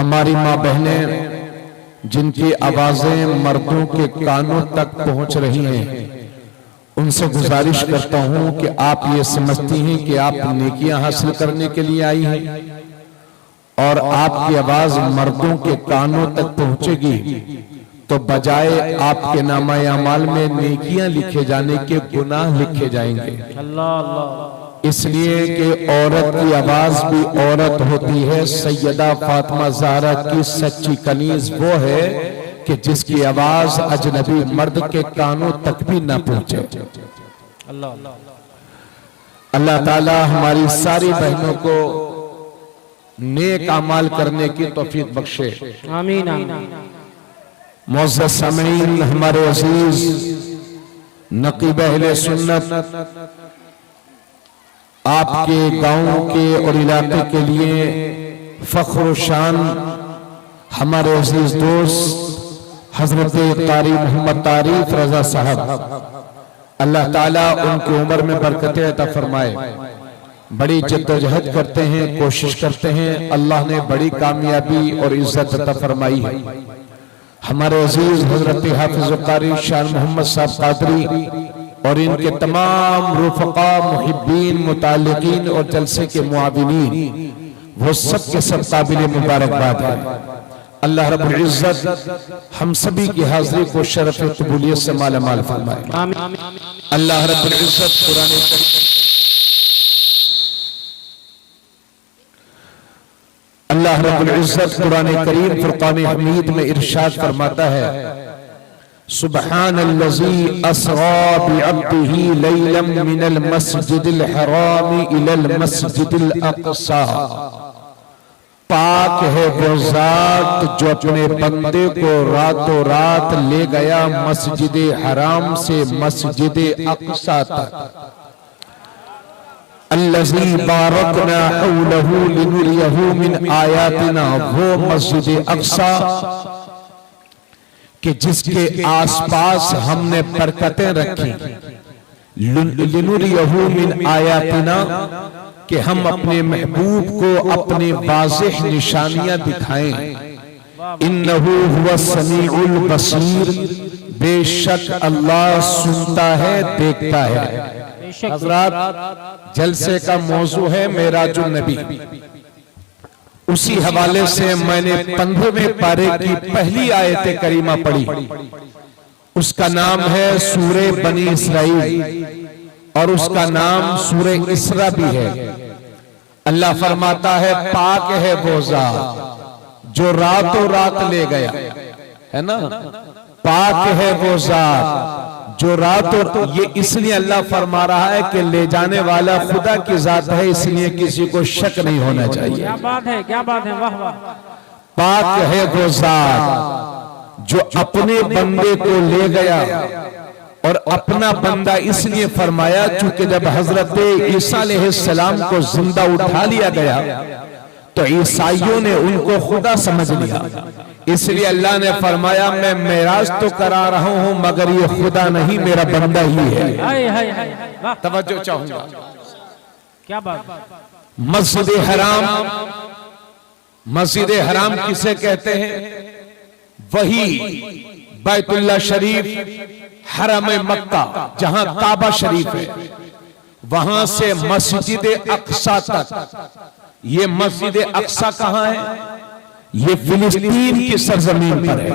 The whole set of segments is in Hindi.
हमारी माँ बहनें जिनकी आवाजें मर्दों के कानों तक पहुंच रही हैं, उनसे गुजारिश करता हूं कि आप ये समझती हैं कि आप नेकियां हासिल करने के लिए आई हैं और आपकी आवाज मर्दों के कानों तक पहुंचेगी तो बजाय आपके नामा अमाल में नेकियां लिखे जाने के गुनाह लिखे जाएंगे। अल्लाह अल्लाह। इसलिए कि औरत की आवाज भी औरत होती है। सैयदा फातिमा ज़हरा की सच्ची कनीज वो है कि जिसकी आवाज अजनबी मर्द के कानों तक भी ना पहुंचे। अल्लाह ताला हमारी सारी बहनों को नेक अमाल करने की तौफीक बख्शे। आमीन आमीन। मुअज़्ज़ज़ सामीन, हमारे अजीज नक़ीब अहले सुन्नत आपके गांव के और इलाके के लिए फख्र शान हमारे अजीज दोस्त हजरत कारी मोहम्मद तारिफ रजा साहब, अल्लाह ताला उनकी उम्र में बरकतें अता फरमाए। बड़ी जद्दोजहद करते हैं, कोशिश करते हैं, अल्लाह ने बड़ी कामयाबी और इज्जत अता फरमाई है। हमारे अजीज हजरत हाफिज कारी शान मोहम्मद साहब कादरी और इनके तमाम रुफ़क़ा, मुहिब्बीन, मुतालिकीन और जलसे के मुआविनीन, वो सब के सब काबिल मुबारकबाद है। अल्लाह रब्बुल इज्जत हम सभी की हाजिरी को शरफ़ कबूलियत से मालामाल फरमाए। अल्लाह रब्बुल इज्जत कुरान करीम फुरक़ान हमीद में इरशाद फरमाता है, सुब्हानल्लज़ी असरा बिअब्दिही लैलन मिनल मस्जिदिल हराम इलल मस्जिदिल अक़सा। पाक है वो ज़ात जो अपने बंदे को रातों रात ले गया मस्जिद हराम से मस्जिद अक़सा तक। अल्लज़ी बारकना हौलहू लिनुरियहू मिन आयातिना, वो मस्जिद अक़सा कि जिसके आसपास हमने बरकतें रखी। लिनुरियहू मिन आयातिना, कि हम अपने महबूब को अपनी वाज़ेह निशानियां दिखाएं। इन्नहू हुवा समीउल बसीर, बेशक अल्लाह सुनता है, देखता है। हज़रात, जलसे का मौजू है मेराजुन नबी। उसी हवाले से मैंने 15वें पारे की पहली आयत करीमा पढ़ी। उसका नाम है सूरे बनी इसराइल और उसका नाम सूरे इसरा भी है। अल्लाह फरमाता है, पाक है वो ज़ात जो रातों रात ले गया, है ना। पाक है वो ज़ात जो रातों, ये इसलिए अल्लाह फरमा रहा है कि ले जाने वाला खुदा की ज़ात है, इसलिए किसी को शक नहीं होना चाहिए। क्या बात है, क्या बात है, वाह वाह। पाक है वो ज़ात जो अपने बंदे को ले गया, और अपना बंदा इसलिए फरमाया चूंकि जब हजरत ईसा अलैहिस्सलाम को जिंदा उठा लिया गया तो ईसाइयों ने उनको खुदा समझ लिया। इसलिए अल्लाह ने फरमाया, मैं मेराज तो करा रहा हूं मगर ये खुदा नहीं, मेरा बंदा ही है। तवज्जो चाहूंगा। क्या बात। मस्जिद हराम, मस्जिद हराम किसे कहते हैं? वही बैतुल्लाह शरीफ, हरम मक्का जहां काबा शरीफ है, वहां से मस्जिद अक्सा तक। ये मस्जिद अक्सा कहां है? ये फिलिस्तीन की सरजमीन पर है।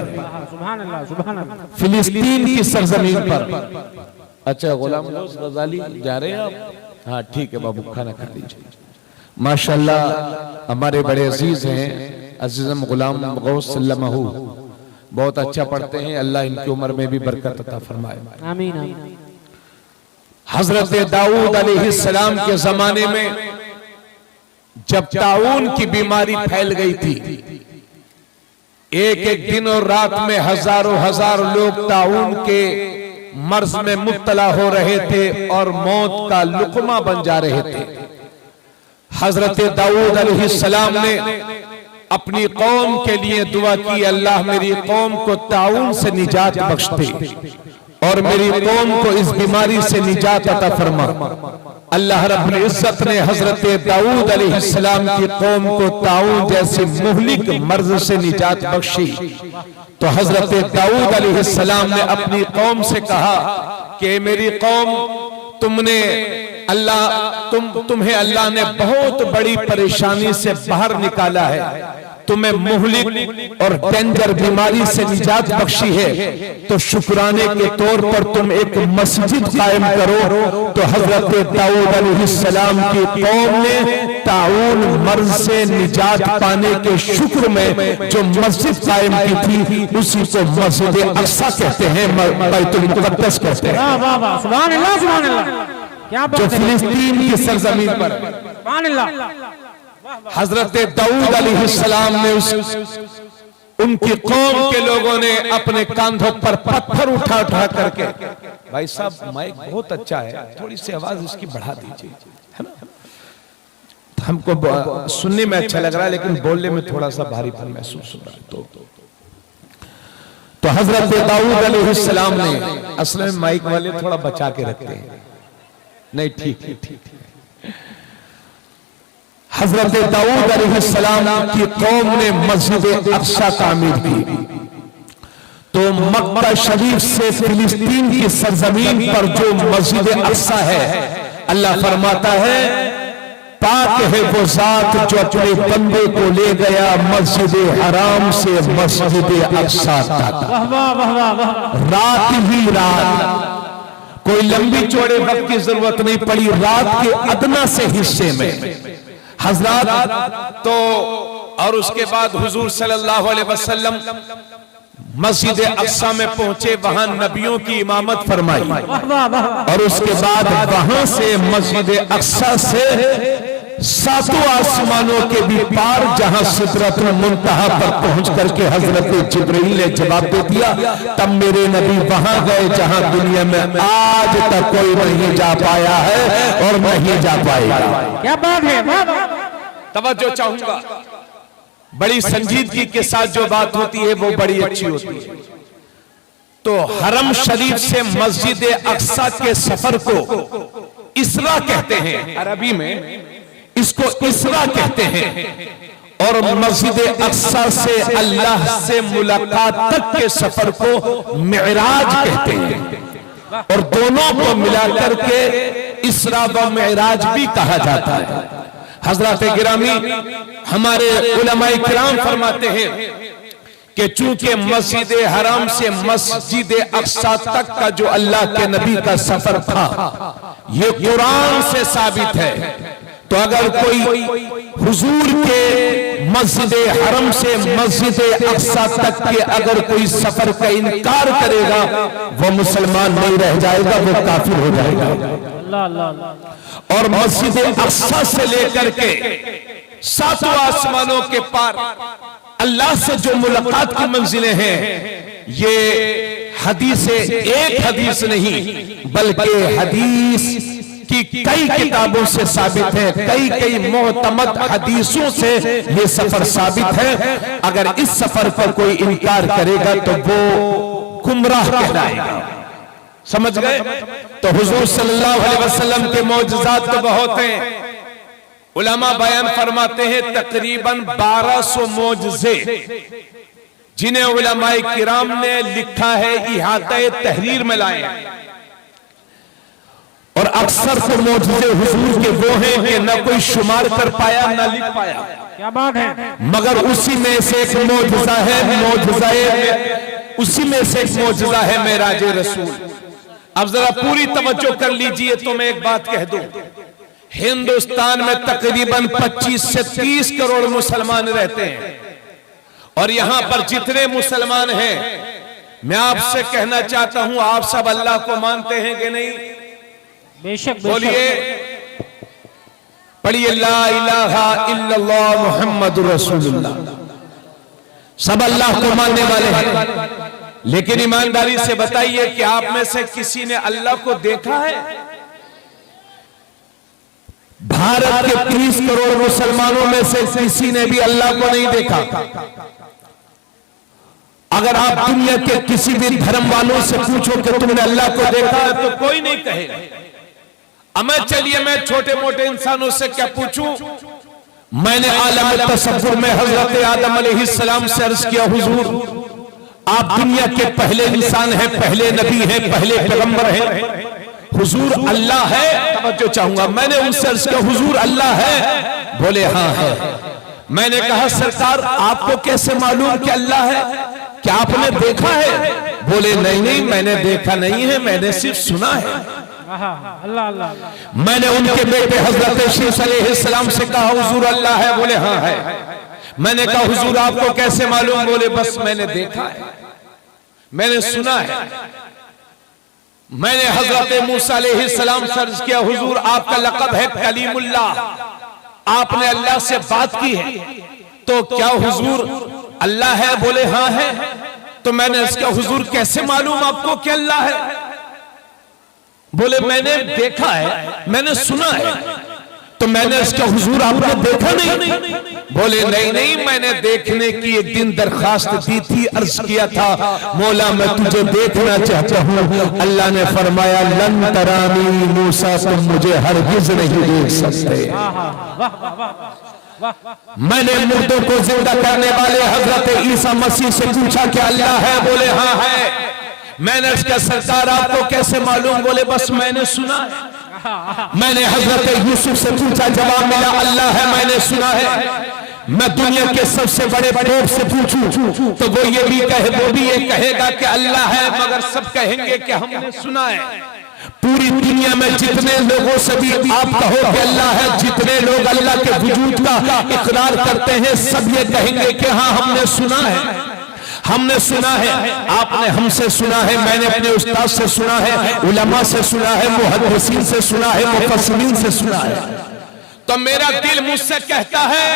सुभान अल्लाह, सुभान अल्लाह। फिलिस्तीन की सरजमीन पर। अच्छा, गुलाम गजाली जा रहे हैं आप? हाँ ठीक है बाबू, खाना खा लीजिए। माशाल्लाह हमारे बड़े अजीज हैं, अजीजम गुलाम गौस सल्लमहू, बहुत अच्छा पढ़ते हैं। अल्लाह इनकी उम्र में भी बरकत अता फरमाए। आमीन आमीन। हजरत दाऊद अलैहिस्सलाम के जमाने में जब ताऊन की बीमारी फैल गई थी, एक एक दिन और रात में हजारों हजार लोग ताऊन के मर्ज में मुब्तला हो रहे थे और मौत का लुकमा बन जा रहे थे। हजरत दाऊद अलैहिस्सलाम ने अपनी कौम के लिए दुआ की, अल्लाह मेरी कौम को ताउन से निजात बख्श दे और मेरी कौम को इस बीमारी से निजात अता फरमा। अल्लाह रब्बुल इज्जत ने हजरत दाऊद अलैहिस्सलाम की कौम को ताऊन जैसे मुहलिक मर्ज से निजात बख्शी, तो हजरत दाऊद अलैहिस्सलाम ने अपनी कौम से कहा कि मेरी कौम, तुम्हें अल्लाह ने बहुत बड़ी परेशानी से बाहर निकाला है, तुम्हें मुहलिक और डेंजर बीमारी से निजात बख्शी है, तो शुक्राने के तौर पर तुम एक मस्जिद कायम करो। तो हजरत दाऊद अलैहिस्सलाम की कौम ने ताउन मर्ज से निजात पाने के शुक्र में जो मस्जिद कायम की थी, उसी को मस्जिद अक्सा कहते हैं, बैतुल मुक़द्दस कहते हैं। वाह वाह वाह, सुभान अल्लाह सुभान अल्लाह, क्या बात जो है, फिलिस्तीन की सरजमीन पर सुभान अल्लाह। हजरत दाऊद अलैहिस्सलाम ने उनकी कौम के लोगों ने अपने कांधों पर पत्थर उठा उठा करके, भाई साहब माइक बहुत अच्छा है, थोड़ी सी आवाज इसकी बढ़ा दीजिए, है ना, हमको सुनने में अच्छा लग रहा है लेकिन बोलने में थोड़ा सा भारीपन महसूस हो रहा है। तो हजरत दाऊद अलैहिस्सलाम ने, असल में माइक वाले थोड़ा बचा के रखते हैं, नहीं ठीक, हजरत दाऊद अलैहिस्सलाम की कौम ने मस्जिद अक्सा तामीर की, तो मक्का शरीफ से फिलिस्तीन की सरजमीन पर जो मस्जिद अक्सा है, अल्लाह फरमाता है पाक है वो जात जो अपने बंदे को ले गया मस्जिद हराम से मस्जिद अक्सा तक, रात ही रात, कोई लंबी चौड़े वक्त की जरूरत नहीं पड़ी, रात के अदना से हिस्से में हजरत तो, और उसके बाद हुजूर सल्लल्लाहु अलैहि वसल्लम मस्जिद अक्सा में पहुंचे, वहां नबियों की इमामत फरमाई, और उसके बाद वहां से मस्जिद अक्सा से सातों आसमानों के भी पार, जहां सिदरतुल मुंतहा पर पहुंच करके हजरत जिब्रील ने जवाब दे दिया, तब मेरे नबी वहां गए जहां दुनिया में आज तक कोई नहीं जा पाया है और नहीं जा पाएगा। क्या बात है, तवज्जो चाहूंगा, बड़ी संजीदगी के साथ जो बात होती है वो बड़ी अच्छी होती है। तो हरम शरीफ से मस्जिद अक्सा के सफर को इसरा कहते हैं, अरबी में इसको इसरा कहते हैं, और मस्जिद अक्सा से अल्लाह से मुलाकात तक के सफर को मिराज कहते हैं, और दोनों को मिलाकर के इसरा व मिराज भी कहा जाता है। हजरत गिरामी हमारे उलमाए किराम फरमाते हैं कि चूंकि मस्जिद हराम से मस्जिद अक्सा तक का जो अल्लाह के नबी का सफर था, ये कुरान से साबित है, तो अगर कोई हुजूर के मस्जिद हरम से मस्जिद अक्सा तक के अगर कोई सफर का इनकार करेगा, वो मुसलमान नहीं रह जाएगा, वो काफिर हो जाएगा। और मस्जिद अक्सा से लेकर के सातों आसमानों के पार अल्लाह से जो मुलाकात की मंजिलें हैं, ये हदीस एक हदीस नहीं बल्कि हदीस की कई किताबों से साबित है, कई मोहतमद हदीसों से ये सफर साबित है। अगर इस सफर पर कोई इनकार करेगा तो वो गुमराह कहलाएगा, समझ गए। तो हुजूर सल्लल्लाहु अलैहि वसल्लम के मौजज़ात तो बहुत हैं, उलमा बयान फरमाते हैं तकरीबन 1200 मौजज़े, जिन्हें उलमाए किराम ने लिखा है, इहाते तहरीर में लाए हैं। और अक्सर तो मौजज़े हुजूर के वो हैं कि न कोई शुमार कर पाया न लिख पाया। क्या बात है, मगर उसी में से एक मौजज़ा है, उसी में से एक मौजज़ा है मेराज रसूल। अब जरा पूरी तवज्जो कर लीजिए तो मैं एक बात कह दूं, हिंदुस्तान में तकरीबन 25 से 30 करोड़ मुसलमान रहते हैं, और यहां पर जितने मुसलमान हैं, मैं आपसे कहना चाहता हूं, आप सब अल्लाह को मानते हैं कि नहीं? बेशक बोलिए, पढ़िए ला इलाहा इल्लल्लाह मुहम्मदुर रसूलुल्लाह। सब अल्लाह को मानने वाले हैं, लेकिन ईमानदारी से बताइए कि आप में से किसी ने अल्लाह को देखा है? भारत के 30 करोड़ मुसलमानों में से किसी ने भी अल्लाह को नहीं देखा। अगर आप दुनिया के किसी भी धर्म वालों से पूछो कि तुमने अल्लाह को देखा है, तो कोई नहीं कहेगा। अब चलिए मैं छोटे मोटे इंसानों से क्या पूछूं। मैंने आलम तसव्वुर में हजरत आदम अलैहिस्सलाम से अर्ज किया, हुजूर आप दुनिया के पहले इंसान हैं, पहले नबी हैं, पहले पैगंबर हैं, हुजूर अल्लाह है? तवज्जो चाहूंगा। मैंने उनसे अर्ज किया, हुजूर अल्लाह है? बोले हाँ है। मैंने कहा सरकार आपको कैसे मालूम कि अल्लाह है? क्या आपने देखा है? बोले नहीं नहीं मैंने देखा नहीं है, मैंने सिर्फ सुना है। अल्लाह अल्लाह। मैंने उनके बेटे हजरत शीश अलैहिस्सलाम से कहा, हुजूर अल्लाह है? बोले हाँ है। मैंने कहा हुजूर आपको कैसे मालूम? बोले बस मैंने देखा है, मैंने सुना है। मैंने हजरत मूसा अलैहिस्सलाम से अर्ज किया, हुजूर आपका लक़ब है कलीमुल्लाह, आपने अल्लाह से बात की है, तो क्या हुजूर अल्लाह है? बोले हाँ है। तो मैंने अर्ज किया, हुजूर कैसे मालूम आपको कि अल्लाह है? बोले मैंने देखा है, मैंने सुना है। तो मैंने इसका हुजूर आपने देखा नहीं? बोले नहीं नहीं मैंने देखने की एक दिन दरखास्त दी थी, अर्ज किया था मौला मैं तुझे देखना चाहता हूँ। अल्लाह ने फरमाया लन तरानी मूसा तुम मुझे हरगिज नहीं देख सकते। मैंने मुर्दों को जिंदा करने वाले हजरत ईसा मसीह से पूछा कि अल्लाह है? बोले हाँ है। मैंने इसका सरकार आपको कैसे मालूम? बोले बस मैंने सुना है। मैंने हजरत यूसुफ से पूछा, जवाब मिला अल्लाह है, मैंने सुना है। मैं दुनिया के सबसे बड़े पोप से पूछूं तो वो ये भी कहे, वो भी ये कहेगा कि अल्लाह है, मगर सब कहेंगे कि हमने सुना है। पूरी दुनिया में जितने लोगों से भी आप कहो कि अल्लाह है, जितने लोग अल्लाह के वजूद का इकरार करते हैं, सब ये कहेंगे कि हाँ हमने सुना है, हमने सुना है। आपने हमसे सुना है, मैंने अपने उस्ताद से सुना है, उलमा से सुना है, मुहद्दिसीन से सुना है, मुफस्सिरीन से सुना है। तो मेरा दिल मुझसे कहता है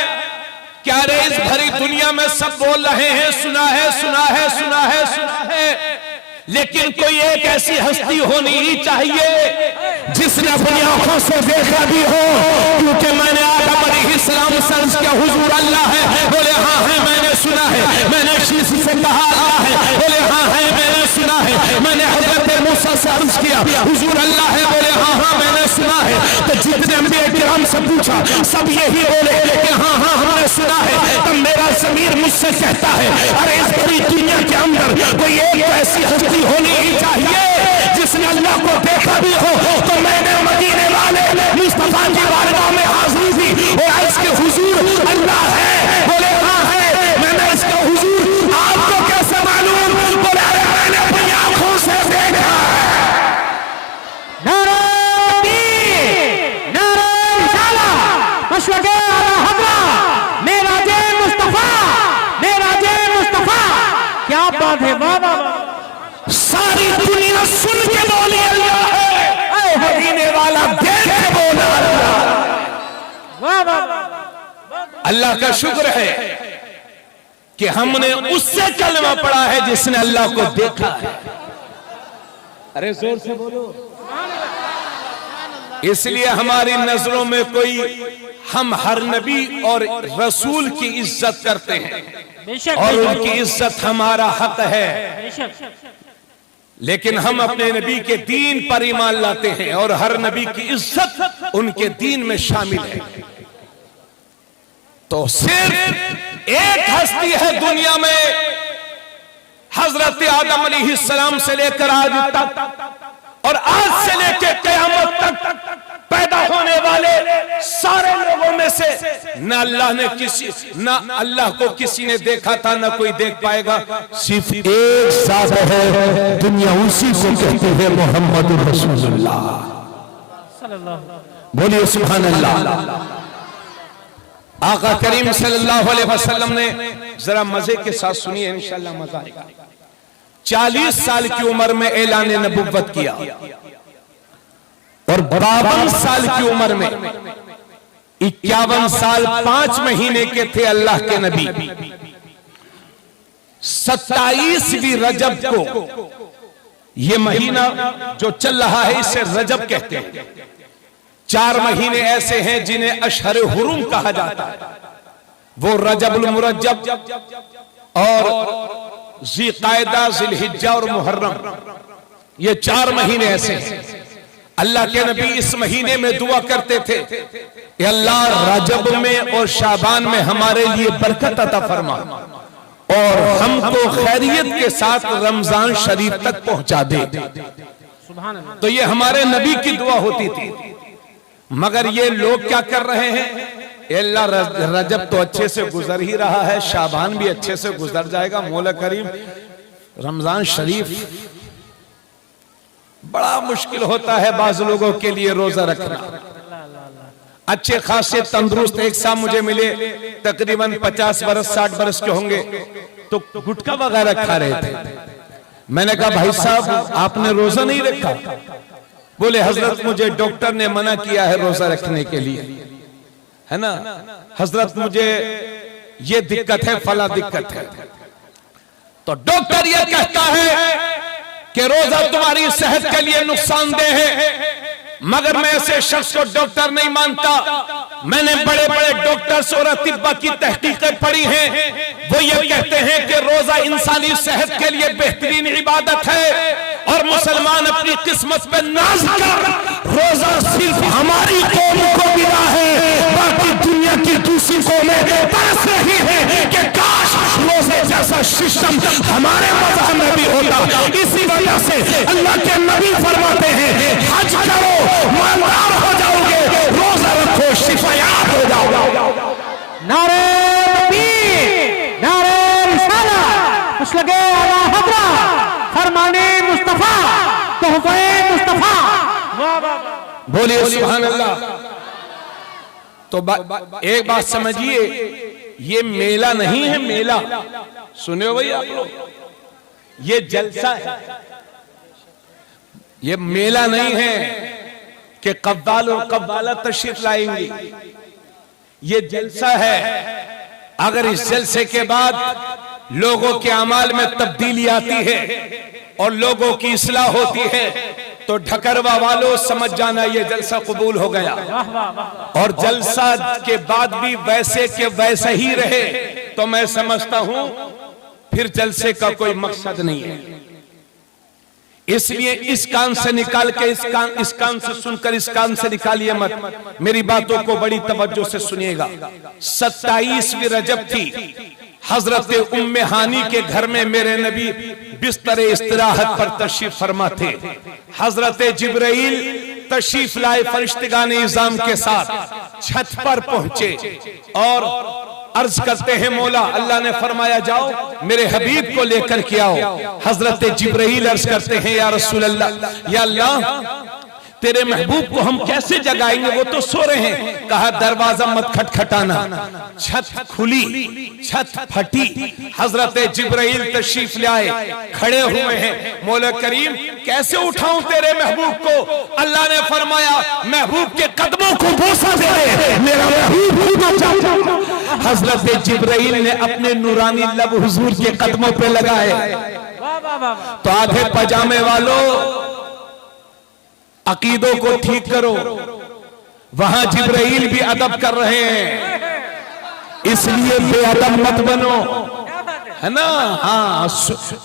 क्या रे इस भरी दुनिया में सब बोल रहे हैं सुना है, सुना है, सुना है, सुना है, लेकिन कोई एक ऐसी हस्ती होनी ही चाहिए जिसने अपनी आंखों से देखा भी हो। क्योंकि मैंने आदम अलैहिस्सलाम से अर्ज किया, हुजूर अल्लाह है? बोले हाँ है, मैंने सुना है। मैंने शीश से कहा अल्लाह है? बोले हाँ है, मैंने सुना है। मैंने हजरत मूसा से अर्ज किया, हुजूर अल्लाह है? बोले हाँ हाँ मैंने सुना है। तो जितने अंबिया किराम से पूछा सब यही बोले कि हाँ हाँ हमने सुना है। तब मेरा ज़मीर मुझसे कहता है अरे इस पूरी दुनिया के अंदर कोई एक ऐसी हस्ती होनी ही चाहिए जिसने अल्लाह को देखा भी हो। तो मैंने मदीने वाले मुस्तफा की बारगाह में हाजिरी दी और इसके हुजूर अल्लाह है? बोले हाँ है। मैंने इसका हुजूर आपको कैसे मालूम? बोले अरे मैंने अपनी आंखों से देखा है। क्या बात है, बाबा सारी दुनिया सुन के बोली अल्लाह है, मदीने वाला देख के बोला अल्लाह का शुक्र है कि हमने उससे कलमा पढ़ा है जिसने अल्लाह को देखा है। अरे जोर से बोलो। इसलिए हमारी नजरों में हम हर नबी और रसूल की इज्जत करते हैं और उनकी इज्जत हमारा हक है, लेकिन हम अपने नबी के दीन पर ईमान लाते हैं और हर नबी की इज्जत उनके दीन में शामिल है। तो सिर्फ एक हस्ती है दुनिया में, हजरत आदम अलैहिस्सलाम से लेकर आज तक और आज से लेकर क़यामत तक पैदा होने वाले सारे लोगों में से न अल्लाह को किसी ने देखा था, न कोई देख पाएगा। सिर्फ एक साथ है, दुनिया उसी को कहती है मोहम्मद रसूलुल्लाह। बोलिए सुभान अल्लाह। आका करीम सल्लल्लाहु अलैहि वसल्लम ने, जरा मजे के साथ सुनिए इंशाअल्लाह मजा आएगा, 40 साल की उम्र में ऐलान नबुव्वत किया और 52 साल की उम्र में 51 साल 5 महीने के थे अल्लाह के नबी। 27वीं रजब को, ये महीना जो चल रहा है इसे रजब कहते हैं। 4 महीने ऐसे हैं जिन्हें अशहर हुरुम कहा जाता है, वो रजबुल मुरज्जब और ज़िक़ायदा, ज़िलहिज्जा और मुहर्रम, ये 4 महीने ऐसे हैं। अल्लाह के नबी इस महीने में दुआ करते थे कि अल्लाह रजब में और शाबान में हमारे लिए बरकत अता फरमा और हमको खैरियत के साथ रमजान शरीफ तक पहुंचा दे। तो ये हमारे नबी की दुआ होती थी। मगर ये लोग क्या कर रहे हैं, अल्लाह रजब तो अच्छे से गुजर ही रहा है, शाबान भी अच्छे से गुजर जाएगा, मौला करीम रमजान शरीफ बड़ा मुश्किल होता है बाज लोगों के लिए रोजा रखना। अच्छे खासे तंदुरुस्त एक साहब मुझे मिले, तकरीबन 50 बरस 60 बरस के होंगे, तो गुटखा वगैरह खा रहे थे। मैंने कहा भाई साहब आपने रोजा नहीं रखा? बोले हजरत मुझे डॉक्टर ने मना किया है रोजा रखने के लिए, है ना हजरत, मुझे ये दिक्कत है, फला दिक्कत है। तो डॉक्टर ये कहता है कि रोजा तुम्हारी सेहत के लिए नुकसानदेह है, मगर मैं ऐसे शख्स को डॉक्टर नहीं मानता। मैंने बड़े बड़े डॉक्टर्स और तिब्बा की तहकीकें पढ़ी हैं, वो ये कहते हैं कि रोजा इंसानी सेहत के लिए बेहतरीन इबादत है और मुसलमान अपनी किस्मत पे नाज कर रोजा सिर्फ हमारी कौम को मिला है, बाकी दुनिया की दूसरी कौमें तरस रही है कि काश रोजे जैसा सिस्टम हमारे मज़हब में भी होता। इसी वजह से अल्लाह के नबी फरमाते हैं हज करो मालदार हो जाओगे, रोजा रखो शिफायाब हो जाओगे। नारे तकबीर, नारे रिसालत, कुछ लगे आला हज़रत, फरमाने मुस्तफा, तोहफे मुस्तफा। बोलिए सुभान अल्लाह। तो एक बात समझिए, ये मेला नहीं है, मेला सुने हो भाई आप लोग, ये जलसा है, ये मेला नहीं है कि कव्वाल और कव्वाला तशरीफ लाएंगे, ये जलसा है। अगर इस जलसे के बाद लोगों के अमाल में तब्दीली आती है और लोगों की इस्लाह होती है तो ढकरवा वालों समझ जाना ये जलसा कबूल हो गया। और जलसा के बाद भी वैसे के वैसे ही रहे तो मैं समझता हूं फिर जलसे का कोई मकसद नहीं है। इसलिए इस कान से निकाल के इस कान से सुनकर इस कान से निकालिए मत, मेरी बातों को बड़ी तवज्जो से सुनिएगा। 27वीं रजब थी, हजरत उम्मे हानी के घर में मेरे नबी बिस्तर इस्तराहत पर तशरीफ फरमा थे। हजरत जिब्राइल तशरीफ लाए फरिश्तेगान इज़ाम के साथ छत पर पहुंचे और अर्ज करते हैं मौला, अल्लाह ने फरमाया जाओ मेरे हबीब को लेकर के आओ। हजरत जिब्राइल अर्ज करते हैं या रसूल अल्लाह, या अल्लाह तेरे महबूब को हम कैसे जगाएंगे, वो तो सो रहे हैं। कहा दरवाजा मत खटखटाना। छत खुली, छत फटी, हजरत जिब्राइल तशरीफ लाए, खड़े हुए हैं। मौला करीम कैसे उठाऊं तेरे महबूब को? अल्लाह ने फरमाया महबूब के कदमों को बोसा दे दे, मेरा महबूब। हजरत जिब्राइल ने अपने नूरानी लब हुजूर के कदमों पे लगाए। तो आधे पजामे वालों अकीदों को ठीक करो, वहां जिब्राइल भी अदब कर रहे हैं, इसलिए बेअदब मत बनो, है ना। हाँ,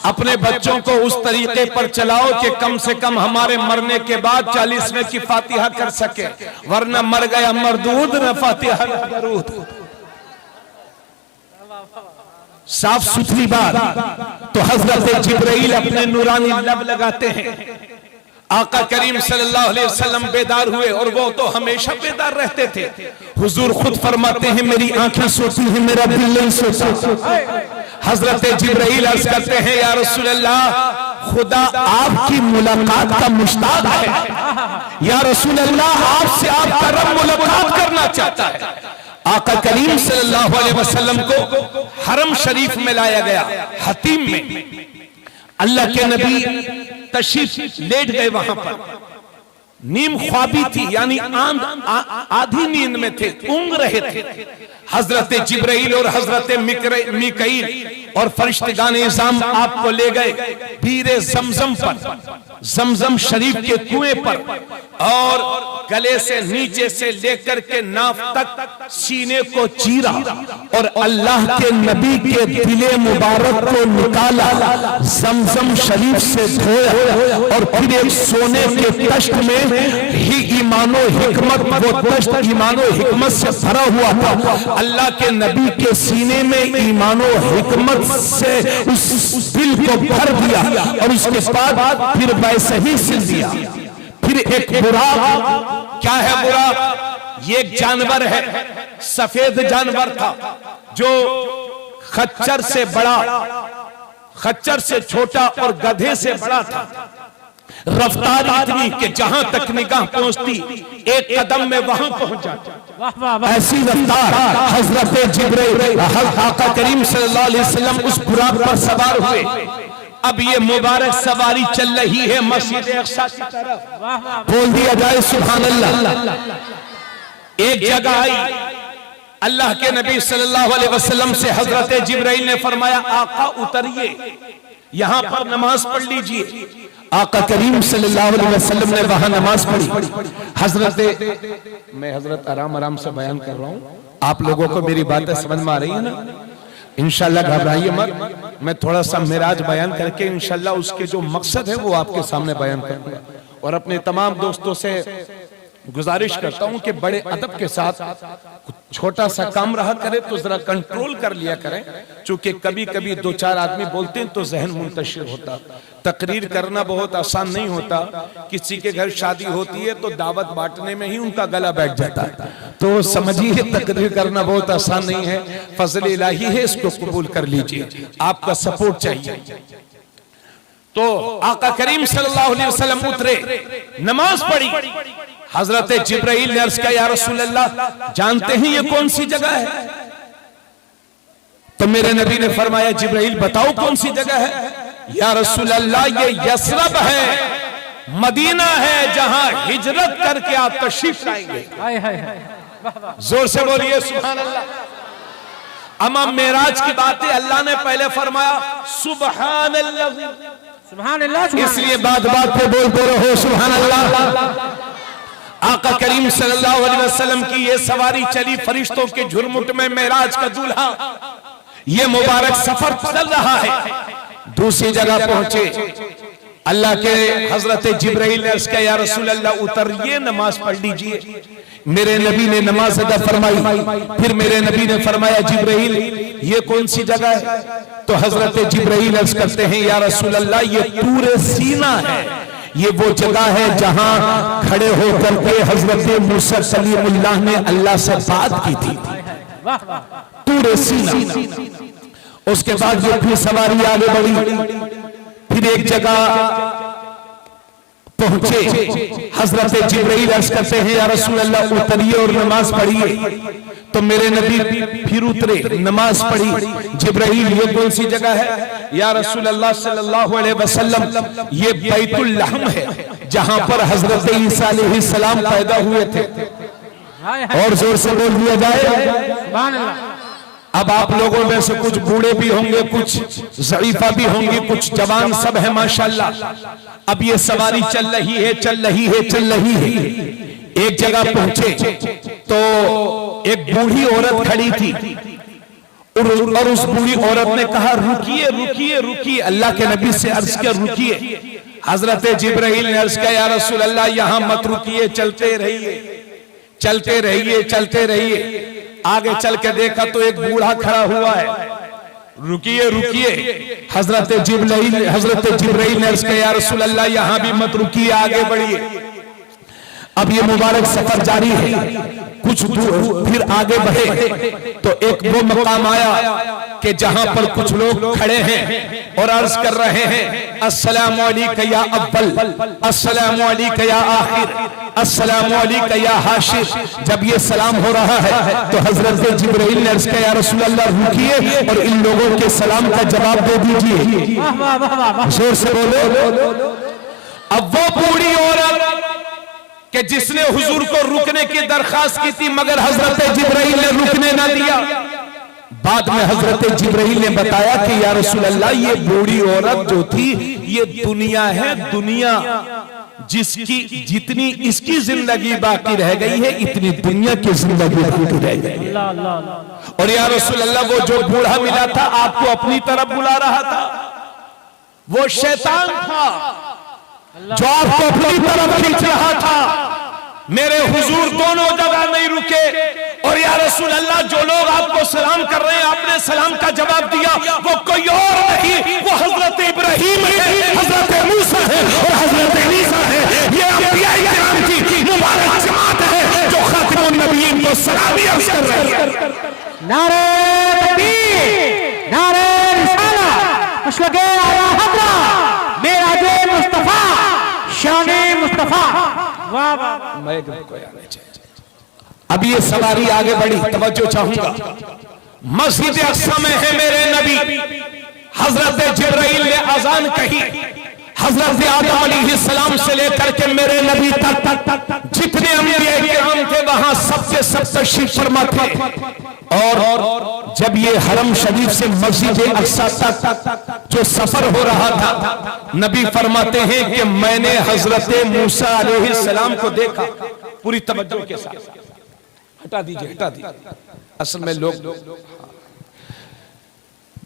अपने बच्चों को उस तरीके पर चलाओ कि कम से कम हमारे मरने के बाद 40वें की फातिहा कर सके, वरना मर गया मरदूद न फातिहा न दरूद। साफ सुथरी बात। तो हजरत जिब्राइल अपने नूरानी लब लगाते हैं। आका करीम सल्लल्लाहु अलैहि वसल्लम बेदार हुए और वो तो हमेशा बेदार रहते थे। हुजूर खुद फरमाते हैं मेरी आंखें सोती हैं, मेरा दिल नहीं सोता। हजरत जिब्राइल अर्ज करते हैं या रसूल अल्लाह खुदा आपकी मुलाकात का मुश्ताक है, या रसूल अल्लाह आपसे आपका रब मुलाकात करना चाहता है। आका करीम सल्लल्लाहु अलैहि वसल्लम को हरम शरीफ में लाया गया, हतीम में। अल्लाह के नबी तशरीफ लेट गए वहां पर। नीम ख्वाबी थी, यानी आधी नींद में थे, ऊँग रहे थे। हजरत जिब्राइल और हजरत मीकाईल और फरिश्तेगान इज़ाम आपको ले गए बीरे जमजम पर, जमजम शरीफ के कुएं पर, और गले से नीचे से लेकर के नाफ तक सीने को चीरा और अल्लाह के नबी के दिले मुबारक को निकाला, जमजम शरीफ से धोया और फिर एक सोने के तश्त में ही ईमानो हिकमत, वो तश्त ईमानो हिकमत से भरा हुआ था। अल्लाह के नबी के सीने में ईमानो हिकमत से उस दिल को भर दिया और उसके बाद फिर वैसे ही सिल दिया। फिर एक बुराक, क्या है बुराक? ये एक जानवर है, सफेद जानवर था जो खच्चर से बड़ा, खच्चर से छोटा और गधे से बड़ा था। रफ्तार इतनी कि जहां तक निगाह पहुंचती एक कदम में वहां पहुंच जाती। ऐसी रफ्तार हजरत जिब्रील आका करीम सल्लल्लाहु अलैहि वसल्लम उस बुराक पर सवार हुए। अब ये मुबारक सवारी चल रही है मस्जिद अक्सा की तरफ। बोल दिया जाए सुभान अल्लाह। एक जगह आई, अल्लाह के नबी सल्लल्लाहु अलैहि वसल्लम से हजरत जिब्रील ने फरमाया, आका उतरिए, यहां पर नमाज पढ़ लीजिए। आका करीम सल्लल्लाहु अलैहि वसल्लम ने वहां नमाज पढ़ी। हजरत आराम आराम से बयान कर रहा हूं, आप लोगों को मेरी बातें समझ में आ रही है ना? इंशाल्लाह घबराइए मत, मैं थोड़ा सा मिराज बयान करके इंशाल्लाह उसके जो मकसद है वो आपके सामने बयान करूंगा। और अपने तमाम दोस्तों से गुजारिश करता हूं कि बड़े अदब के साथ छोटा सा काम रहा करे तो जरा कंट्रोल कर लिया करें, क्योंकि कभी कभी दो चार आदमी बोलते हैं तो जहन मुंतशिर होता। तकरीर करना बहुत आसान नहीं होता। किसी के घर शादी होती है तो दावत बांटने में ही उनका गला बैठ जाता है। तो समझिए तकरीर करना बहुत आसान नहीं है, फजल इलाही है, इसको कबूल कर लीजिए, आपका सपोर्ट चाहिए। तो आका करीम सल्लल्लाहु अलैहि वसल्लम उतरे, नमाज पढ़ी। हजरत जिब्राइल ने अर्ज किया, या रसूल अल्लाह, जानते हैं ये कौन सी जगह है? तो मेरे नबी ने फरमाया, जिब्राइल बताओ कौन सी जगह है? या रसूल अल्लाह, ये यसरब है, मदीना है, जहां हिजरत करके आप तशरीफ लाएंगे। जोर से बोलिए सुभान अल्लाह। अमा मेराज की बातें अल्लाह ने पहले फरमाया सुभान अल्लाह, सुभान अल्लाह, इसलिए बात बात पे बोलते रहो सुभान अल्लाह। आका करीम सल्लल्लाहु अलैहि वसल्लम की ये सवारी चली फरिश्तों के झुरमुट में, मेराज का दूल्हा, ये मुबारक सफर चल रहा है। दूसरी जगह पहुंचे, अल्लाह के हजरत जिब्राइल ने अर्ज किया, या रसूल अल्लाह उतरिए, नमाज पढ़ लीजिए। मेरे नबी ने नमाज अदा फरमाई। फिर मेरे नबी ने फरमाया, जिब्राइल ये कौन सी जगह है? तो हजरत जिब्राइल अर्ज करते हैं, या रसूल अल्लाह, ये तूर सीना है, ये वो जगह है जहां खड़े होकर के हजरत मूसा कलीमुल्लाह ने अल्लाह से बात की थी। तूर सीना। उसके बाद ये फिर सवारी आगे बढ़ी, फिर एक जगह पहुंचे। हजरत जिब्राइल अर्ज करते हैं, या रसूल अल्लाह उतरिए और नमाज पढ़िए। तो मेरे नबी फिर उतरे, नमाज पढ़ी। जिब्राइल ये कौन सी जगह है? या रसूल अल्लाह सल्लल्लाहु अलैहि वसल्लम, ये बैतुल लहम है, जहां पर हजरत ईसा अलैहिस्सलाम पैदा हुए थे। और जोर से बोल दिया जाए। अब आप लोगों में से कुछ बूढ़े भी होंगे, कुछ ज़ईफा भी होंगे, कुछ जवान, सब है माशाल्लाह। अब ये सवारी चल रही है, चल रही है, चल रही है। एक जगह पहुंचे तो एक बूढ़ी औरत खड़ी थी और उस बूढ़ी औरत ने कहा, रुकिए रुकिए रुकिए। अल्लाह के नबी से अर्ज किया, रुकिए। हजरत जिब्राइल ने अर्ज किया, या रसूल अल्लाह, यहां मत रुकिए, चलते रहिए, चलते रहिए, चलते रहिए। आगे चल के देखा तो एक बूढ़ा खड़ा हुआ है। रुकिए रुकिए। हजरत जिब्राइल ने अर्ज किया, या रसूल अल्लाह, यहां भी मत रुकिए, आगे बढ़िए। अब ये मुबारक सफर जारी है। कुछ दूर फिर आगे बढ़े तो एक वो मकाम आया कि जहां पर कुछ लोग खड़े हैं और अर्ज कर रहे हैं, अस्सलामु अलैका या अव्वल, अस्सलामु अलैका या आखिर, अस्सलामु अलैका या हाशिर। जब ये सलाम हो रहा है तो हजरत जिब्राइल ने अर्ज किया, या रसूल अल्लाह, रुकिए और इन लोगों के सलाम का जवाब दे दीजिए। जोर से बोलो। अब वो बूढ़ी औरत कि जिसने हुजूर को रुकने की दरखास्त की थी, मगर हजरत जिब्राइल ने रुकने ना दिया। बाद में हजरत जिब्राइल ने बताया कि या रसूल अल्लाह, ये बूढ़ी औरत जो थी ये दुनिया है, दुनिया जिसकी जितनी इसकी जिंदगी बाकी रह गई है इतनी दुनिया की जिंदगी बाकी रह गई है। और या रसूल अल्लाह, वो जो बूढ़ा मिला था आपको अपनी तरफ बुला रहा था, वो शैतान था जो आपको अपनी तरफ खींच रहा था। मेरे हुजूर दोनों जगह नहीं रुके। और या रसूल अल्लाह, जो लोग आपको सलाम कर रहे हैं, आपने सलाम का जवाब दिया, वो कोई और नहीं, वो हजरत इब्राहीम है, हजरत मूसा है और हजरत ईसा है। ये अंबिया किराम की मुबारक जमात है जो खातिमुन नबिय्यीन को सलामी अर्ज कर रही है। नारे तकबीर, नारे रिसालत, मशलके आला हज़रत, मेराजे मुस्तफा, शाने मुस्तफा। वाह वाह। मैं को आने चाहिए। अब ये सवारी आगे बढ़ी, तवज्जो चाहूंगा। मस्जिद अक्सा में है मेरे नबी। हजरत जिब्राइल ने अजान कही। हजरत आदम अलैहिस्सलाम से लेकर के मेरे नबी तक जितने अंबिया किराम थे वहां सबके सब तशरीफ फरमा थे। और जब ये हरम शरीफ से मस्जिद अक्सा तक जो सफर हो रहा था, नबी फरमाते हैं कि मैंने हजरत मूसा अलैहिस्सलाम को देखा। पूरी तवज्जो के साथ हटा दीजिए। असल में लोग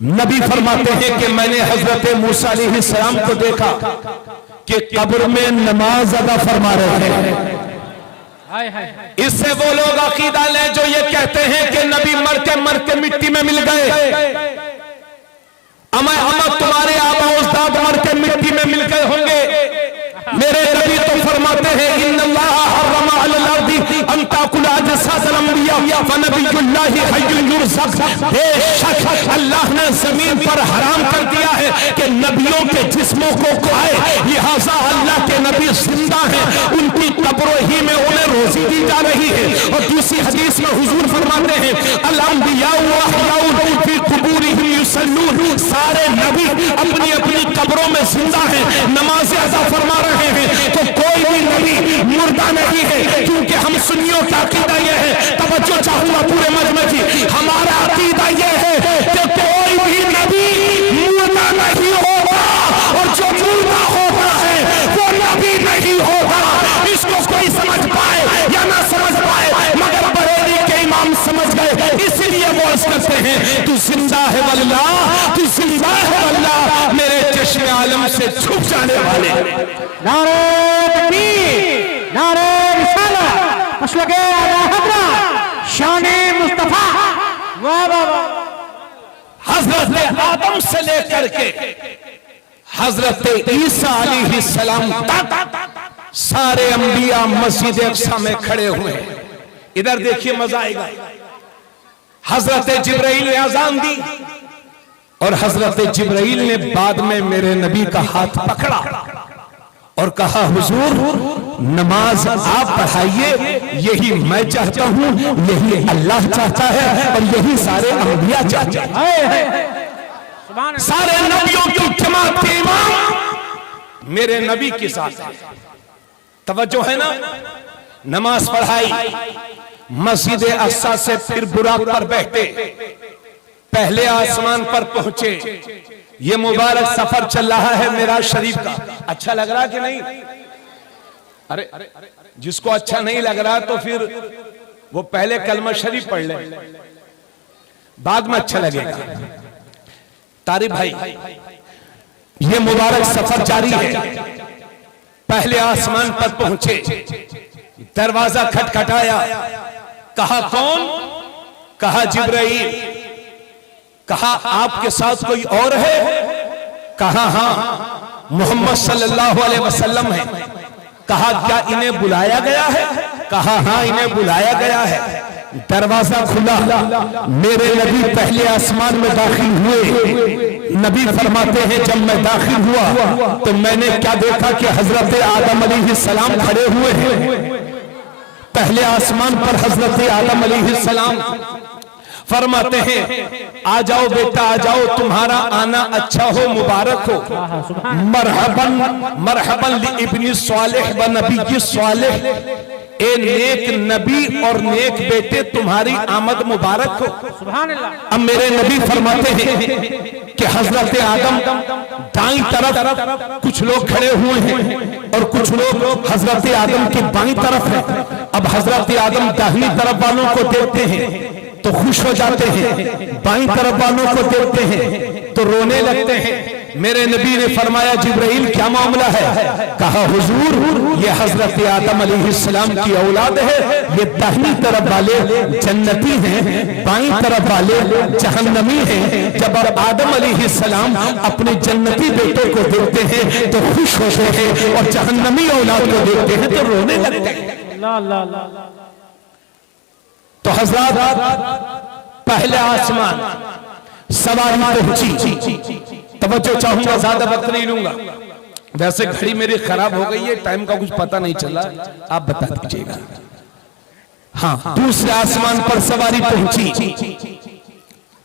नबी फरमाते हैं कि मैंने हजरत मूसा अलैहिस्सलाम को देखा कि कब्र में नमाज अदा फरमा रहे हैं। इससे वो लोग अकीदा लें जो ये कहते हैं कि नबी मर के मिट्टी में मिल गए। अमर तुम्हारे आबा उस्ताद मर के मिट्टी में मिल गए होंगे। मेरे नबी तो फरमाते हैं इन्नल्लाह हर्रमा अलल अर्दी अन ताकुला अजसादल अंबिया व नबियुल्लाहि हय्युन युरज़क़। बेशक अल्लाह ने जमीन पर हराम कर दिया है कि नबियों के जिस्मों को खाए, लिहाजा अल्लाह के नबी जिंदा हैं, उनकी कब्रों ही में उन्हें रोजी दी जा रही है। और दूसरी हदीस में हुजूर फरमाते हैं अल अंबिया व अहयाउन फी कुबूरिहिम युसल्लून। सारे नबी अपनी अपनी कब्रों में जिंदा हैं, नमाज़ अदा फरमा रहे हैं। तो कोई भी नबी मुर्दा नहीं है, क्योंकि हम सुन्नियों का अकीदा यह है, तवज्जो चाहूंगा पूरे मजमे की, हमारा अकीदा यह है कि कोई भी नबी मुर्दा नहीं होगा और जो मुर्दा होता है वो नबी नहीं होगा। इसको कोई समझ पाए या ना समझ पाए, मगर बरेली के इमाम समझ गए, इसीलिए वो अर्ज करते हैं तू जिंदा है वल्लाह, तू जिंदा है वल्लाह, मेरे चश्मे आलम से छुप जाने वाले। नारे तकबीर, नारे रिसालत, मशलके आला हज़रत, शाने मुस्तफा। वाह वाह वाह। हजरत आदम से लेकर के हजरत ईसा अलैहिस्सलाम तक सारे अंबिया मस्जिद अक्सा में खड़े हुए हैं। इधर देखिए, मजा आएगा। हजरत जिब्राइल ने अजान दी और हजरत जिब्राइल ने बाद में मेरे नबी का हाथ पकड़ा और कहा हुजूर नमाज आप पढ़ाइए, यही मैं चाहता हूं, यही अल्लाह चाहता है और यही सारे अंबिया चाहते हैं। सारे नबियों की जमात के इमाम मेरे नबी के साथ है। तवज्जो है ना। नमाज पढ़ाई, मस्जिद अक्सा से फिर बुराक पर बैठे, पहले आसमान पर पहुंचे। ये मुबारक सफर चल रहा है मेराज शरीफ का। अच्छा लग रहा कि नहीं? अरे जिसको अच्छा नहीं लग रहा तो फिर वो पहले कलमा शरीफ पढ़ ले, बाद में अच्छा लगेगा। तारिक भाई, ये मुबारक सफर जारी है। पहले आसमान पर पहुंचे, दरवाजा खटखटाया, कहा कौन? कहा जिब्राइल। कहा आपके साथ कोई और है? कहा हां, मोहम्मद सल्लल्लाहु अलैहि वसल्लम है। कहा क्या इन्हें बुलाया गया है? कहा हां इन्हें बुलाया गया है। दरवाजा खुला, मेरे नबी पहले आसमान में दाखिल हुए। नबी फरमाते हैं जब मैं दाखिल हुआ तो मैंने क्या देखा कि हजरत आदम अलैहिस्सलाम खड़े हुए हैं। पहले आसमान पर हजरत आदम अलैहिस्सलाम फरमाते हैं आ जाओ बेटा, आ जाओ, तुम्हारा आना अच्छा हो, मुबारक हो। मरहबन मरहबन लिइब्नि स्वालिह व नबी स्वालिह। ए नेक नबी और नेक बेटे तुम्हारी आमद मुबारक हो। सुभान अल्लाह। अब मेरे नबी फरमाते हैं कि हजरत आदम दाईं तरफ कुछ लोग खड़े हुए हैं और कुछ लोग हजरत आदम की बाईं तरफ है। अब हजरत आदम दाहिनी तरफ वालों को देखते हैं तो खुश हो जाते हैं, बाईं तरफ वालों को देखते हैं तो रोने लगते हैं। मेरे नबी ने फरमाया जिब्राइल क्या मामला है? कहा हुजूर ये हजरत आदम अलैहिस्सलाम की औलाद है, ये दाहिनी तरफ वाले जन्नती हैं, बाईं तरफ वाले जहन्नमी हैं। जब आदम अलैहिस्सलाम अपने जन्नती बेटों को देखते हैं तो खुश होते हैं और जहन्नमी औलाद को देखते हैं तो रोने लगते हैं। तो हजरत पहले आसमान सवारी पहुंची। तवज्जो चाहूंगा, ज्यादा वक्त नहीं लूंगा, वैसे घड़ी मेरी खराब हो गई है, टाइम का कुछ पता नहीं चला, आप बता दीजिएगा। हाँ, दूसरे आसमान पर सवारी पहुंची,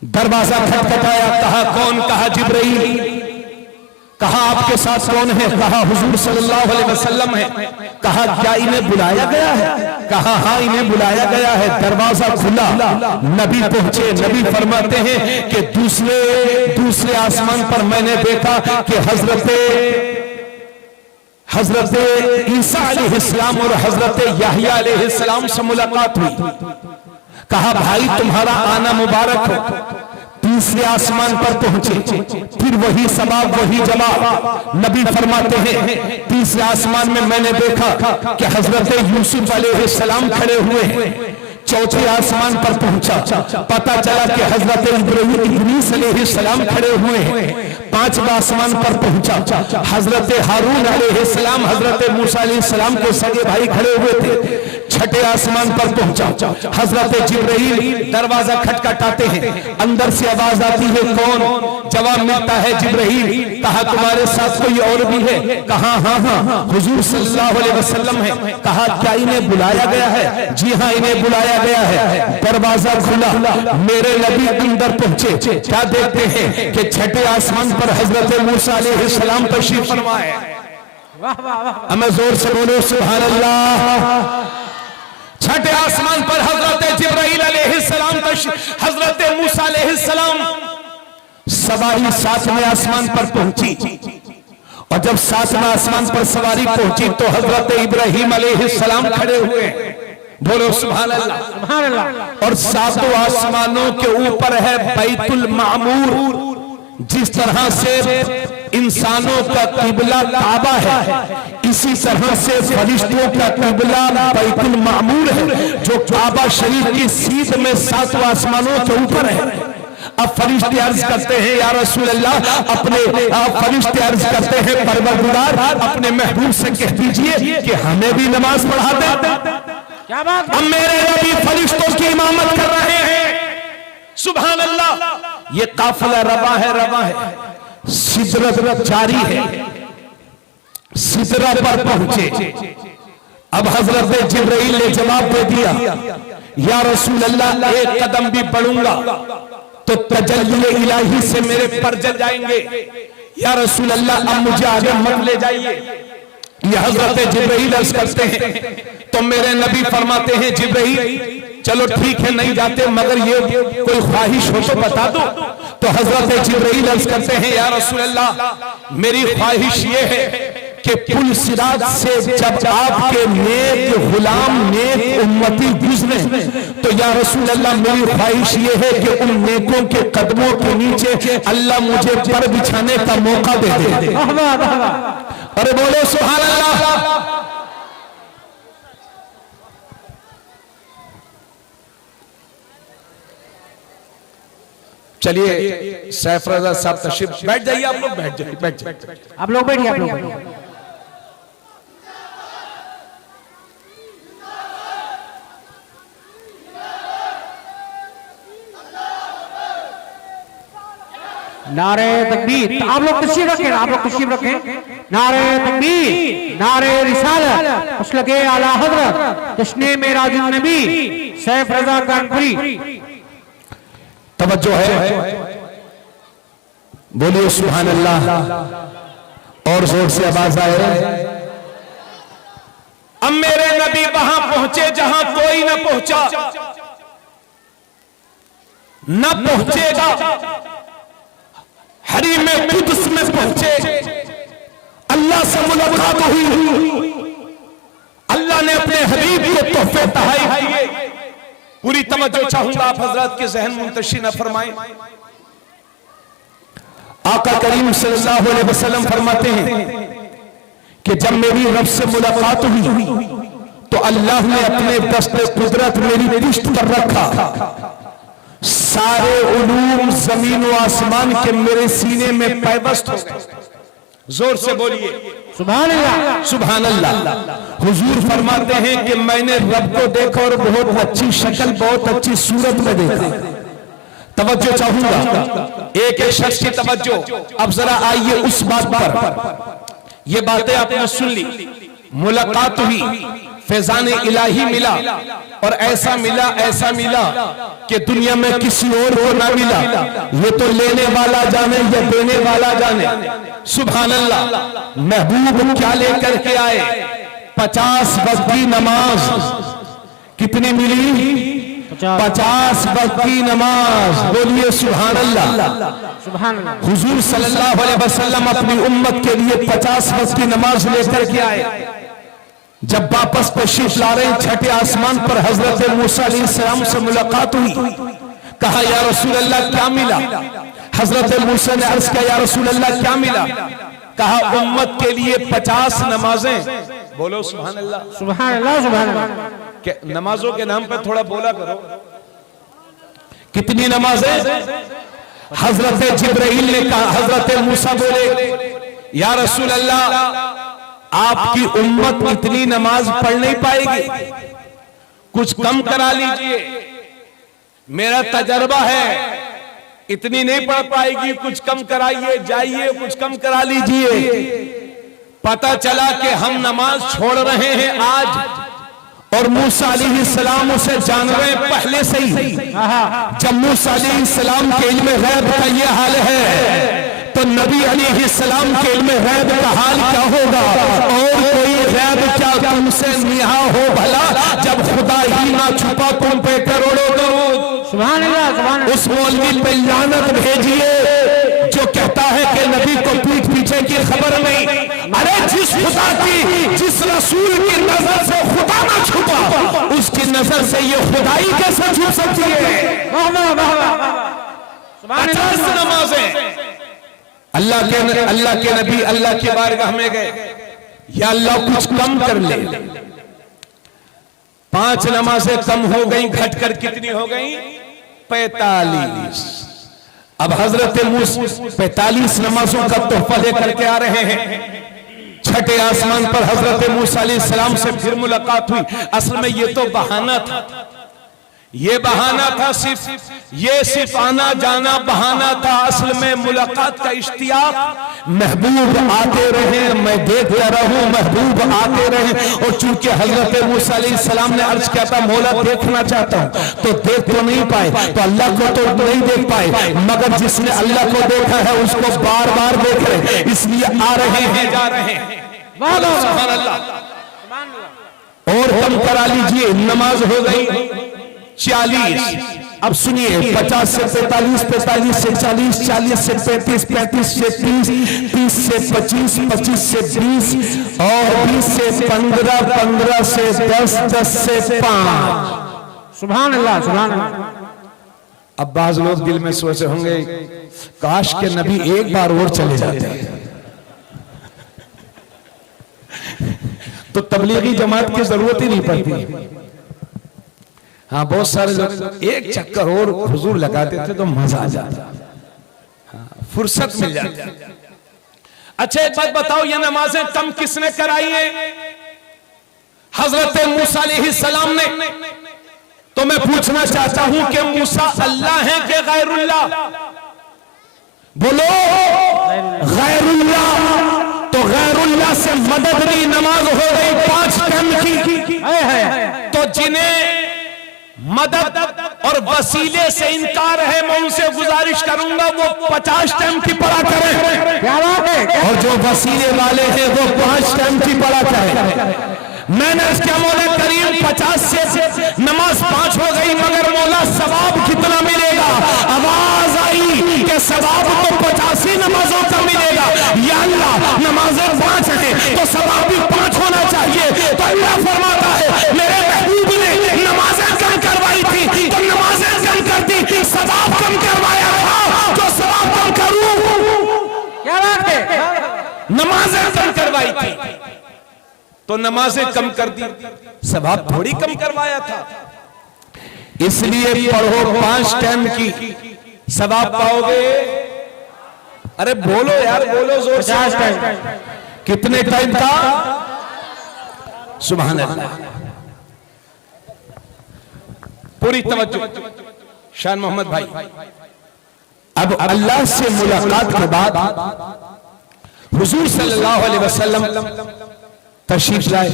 दरवाजा खटखटाया, कहा कौन? कहा जिब्राइल। कहा आपके साथ कौन है? कहा हुजूर सल्लल्लाहु अलैहि वसल्लम है। कहा क्या इन्हें बुलाया गया है? कहा हाँ इन्हें बुलाया गया है। दरवाजा खुला, नबी पहुंचे। नबी फरमाते हैं कि दूसरे आसमान पर मैंने देखा कि हजरत ईसा अलैहिस्सलाम और हजरत याहया अलैहिस्सलाम से मुलाकात हुई। कहा भाई तुम्हारा आना मुबारक हो। तीसरे आसमान पर पहुंचे, फिर वही सवाब वही जवाब। नबी फरमाते हैं तीसरे आसमान में मैंने देखा कि हजरत यूसुफ अलैहिस्सलाम खड़े हुए हैं। चौथे आसमान पर पहुंचा, पता चला कि हजरत इब्राहीम अलैहिस्सलाम खड़े हुए हैं। पांचवा आसमान पर पहुंचा, हजरत हारून अलैहिस्सलाम हजरत मूसा अलैहिस्सलाम के सगे भाई खड़े हुए थे। छठे आसमान पर पहुंचा, हजरत जिब्राइल दरवाजा खटखटाते हैं, अंदर से आवाज आती है कौन? जवाब मिलता है जिब्राइल। कहा तुम्हारे साथ कोई और भी है? कहा हाँ हाँ हुजूर सल्लल्लाहु अलैहि वसल्लम है। कहा क्या इन्हें बुलाया गया है? जी हाँ इन्हें बुलाया गया है। दरवाजा खुला, मेरे नबी अंदर पहुंचे। क्या देखते हैं कि छठे आसमान पर हजरत मूसा अलैहिस्सलाम तशरीफ फरमा है। हमें जोर से बोलो सुभान अल्लाह। छठे आसमान पर हजरत जिब्राइल अलैहिस्सलाम हजरत मूसा अलैहिस्सलाम। सवारी सातवें आसमान पर पहुंची और जब सातवें आसमान पर सवारी पहुंची तो हजरत इब्राहीम अलैहिस्सलाम खड़े हुए। बोलो सुभान अल्लाह, सुभान अल्लाह। और सातों आसमानों के ऊपर है बैतुल मामूर। जिस तरह से इंसानों का किबला काबा है, इसी तरह से फरिश्तों का किबला बैतुल मामूर है जो काबा शरीफ की सीध में सातों आसमानों के ऊपर है। अब फरिश्ते अर्ज करते हैं या रसूल अल्लाह, फरिश्ते अर्ज करते हैं परवरदिगार अपने महबूब से कह दीजिए कि हमें भी नमाज पढ़ा दे। क्या बात? अब मेरे नबी फरिश्तों की इमामत कर रहे हैं। सुभान अल्लाह। ये काफिला रवा है, सिदरत जारी है, सिदरा पर पहुंचे। अब हजरत जिब्राइल ने जवाब दे दिया या रसूल अल्लाह एक कदम भी बढ़ूंगा तो तजल्ली इलाही से मेरे पर जल जाएंगे। या रसूल अल्लाह अब मुझे आगे मत ले जाइए। ये हजरत जिब्राइल अर्ज करते हैं तो मेरे नबी फरमाते हैं जिब्राइल चलो ठीक है नहीं जाते, मगर ये कोई ख्वाहिश हो तो बता दो। तो हजरत जिब्राइल अर्ज करते हैं या रसूल अल्लाह मेरी ख्वाहिश ये है कि पुल सिरात से जब आपके नेक गुलाम नेक उम्मती गुजरे तो या रसूल अल्लाह मेरी ख्वाहिश ये है कि उन नेकों के कदमों के नीचे अल्लाह मुझे पर बिछाने का मौका दे दे। अरे बोलो सुभान अल्लाह। चलिए सैफ रजा साहब तशरीफ, बैठ जाइए आप लोग, बैठ जाइए आप लोग बैठिए, आप लोग बैठिए। नारे तकबीर। आप लोग तशरीफ रखें, आप लोग तशरीफ रखें। नारे तकबीर, नारे रिसालत, मसलके आला हजरत जश्ने मेराजुन नबी सैफ रजा कानपुरी। तवज्जो है, बोलिए सुभान अल्लाह और जोर से आवाज आए। अब मेरे नबी वहां पहुंचे जहां कोई न पहुंचा, न पहुंचेगा। हरीम कुद्स में पहुंचे, अल्लाह से मुलाकात हुई, अल्लाह ने अपने हबीब को तोहफे तहाई किए। पूरी तवज्जो चाहूंगा, आप हजरत के जहन मुंतशिर न फरमाएं। आका करीम सल्लल्लाहु अलैहि वसल्लम फरमाते हैं कि जब मेरी रब से मुलाकात हुई तो अल्लाह ने अपने दस्ते कुदरत मेरी पुश्त पर रखा। सारे उलूम जमीन व आसमान के मेरे सीने में पैबस्त हो गए। जोर से बोलिए सुभान अल्लाह, सुभान अल्लाह। हुजूर फरमाते हैं कि मैंने रब को देखा और बहुत अच्छी शक्ल, बहुत अच्छी सूरत में देखा। तवज्जो चाहूंगा, एक एक शख्स की तवज्जो। अब जरा आइए उस बात पर, ये बातें आपने सुन ली, मुलाकात हुई, फैजान इलाही मिला और ऐसा मिला कि दुनिया में किसी और को ना मिला। ये तो लेने वाला जाने या देने वाला जाने। सुभान अल्लाह। महबूब क्या लेकर के आए? 50 वक्त की नमाज। कितनी मिली? 50 वक्त की नमाज। बोलिए सुभान अल्लाह, सुभान अल्लाह। हुजूर सल्लल्लाहु अलैहि वसल्लम अपनी उम्मत के लिए 50 वक्त की नमाज लेकर के आए। जब वापस तशरीफ ला रहे छठे आसमान पर हजरत मूसा अलैहिस्सलाम से मुलाकात हुई। कहा या रसूल अल्लाह क्या मिला? हजरत मूसा ने अर्ज किया या रसूल अल्लाह क्या मिला? कहा उम्मत के लिए 50 नमाजें। बोलो सुभान अल्लाह, सुभान अल्लाह, सुभान अल्लाह। के नमाजों के नाम पर थोड़ा बोला करो। कितनी नमाजें? हजरत जिब्राइल ने कहा, हजरत मूसा बोले या रसूल अल्लाह आपकी उम्मत इतनी नमाज पढ़ नहीं पाएगी, कुछ कम करा लीजिए। मेरा तजर्बा है इतनी नहीं पढ़ पाएगी, कुछ कम कराइए, जाइए कुछ कम करा लीजिए। पता चला कि हम नमाज छोड़ रहे हैं आज, और मूसा अलैहिस्सलाम उसे जान रहे पहले से ही। जब मूसा अलैहिस्सलाम के इल्म गैब का ये हाल है तो नबी अलैहिस्सलाम के इल्म गैब का हाल क्या होगा? और कोई गैब क्या तुमसे निहा हो भला, जब खुदा ही ना छुपा तुम पे करोड़ों दरूद। सुभान अल्लाह, सुभान अल्लाह। उस मौलवी पे लानत भेजिए जो कहता है कि नबी को पीठ पीछे की खबर नहीं। अरे जिस खुदा की, जिस रसूल की नजर से खुदा ना छुपा, उसकी नजर से ये खुदाई कैसे छुप सकती है? 50 नमाजें। अल्लाह के नबी अल्लाह के बारगाह में गए, या अल्लाह कुछ कम कर ले। 5 नमाजें कम हो गई, घटकर कितनी हो गई? 45। अब हजरत मूसा 45 नमाजों का तोहफा लेकर के आ रहे हैं। छठे आसमान पर हजरत मूसा अलैहिस्सलाम से फिर मुलाकात हुई। असल में ये तो बहाना था, ये बहाना था, सिर्फ आना जाना बहाना था। असल में मुलाकात का इश्तियाक। महबूब आते रहे, मैं देखता रहूं, महबूब आते रहे। और चूंकि हजरत मूसा अलैहिस्सलाम ने अर्ज किया था मौला देखना चाहता हूं, तो देख तो नहीं पाए, तो अल्लाह को तो नहीं देख पाए, मगर जिसने अल्लाह को देखा है उसको बार बार देख रहे, इसलिए आ रहे हैं जा रहे हैं। सुभान अल्लाह। और कम करा लीजिए, नमाज हो गई 40। अब सुनिए, 50 से 45, 45 से 40, 40 से 35, 35 से 30, 30 से 25, 25 से 20 और 20 से 15, 15 से 10, 10 से 5। सुभान अल्लाह, सुभान अल्लाह। अब बाज लोग दिल में सोचे होंगे काश के नबी एक बार और चले जाते तो तबलीगी जमात की जरूरत ही नहीं पड़ती। हाँ, बहुत सारे लोग एक चक्कर और हुजूर लगाते थे तो मजा आ जाता, हाँ, फुर्सत मिल जाती। अच्छा एक बात बताओ, ये नमाजें कम किसने कराई है? हजरत मूसा अलैहिस्सलाम ने। तो मैं पूछना चाहता हूं कि मूसा अल्लाह है कि गैरुल्लाह? बोलो गैरुल्लाह। तो गैरुल्लाह से मदद नहीं, नमाज हो गई 5 टाइम की। तो जिन्हें मदद और वसीले से इनकार है, मैं उनसे गुजारिश करूंगा वो 50 टाइम की पढ़ा करें। क्या बात है? और जो वसीले वाले हैं वो 5 टाइम की पढ़ा करें। मैंने इसके मौला करीम 50 से नमाज 5 हो गई, मगर मौला सवाब कितना मिलेगा? आवाज आई कि सवाब तो 85 नमाजों का मिलेगा। या अल्लाह नमाजें 5 है तो सवाब भी 5 होना चाहिए। तो अल्लाह फरमाता है मेरे महबूब ने नमाजें कम करवाई थी तो नमाजें कम कर दी, सवाब कम करवाया था जो सवाब कम करूं। क्या बात है? नमाजें कम करवाई थी तो नमाजें कम कर दी, सवाब थोड़ी कम करवाया था। इसलिए पढ़ो 5 टाइम की, सवाब पाओगे। अरे बोलो यार, बोलो जोर से। 50 टाइम। कितने टाइम का? सुभान अल्लाह। पूरी तवज्जो शान मोहम्मद भाई। अब अल्लाह से मुलाकात के बाद हुजूर सल्लल्लाहु अलैहि वसल्लम तशरीफ लाए,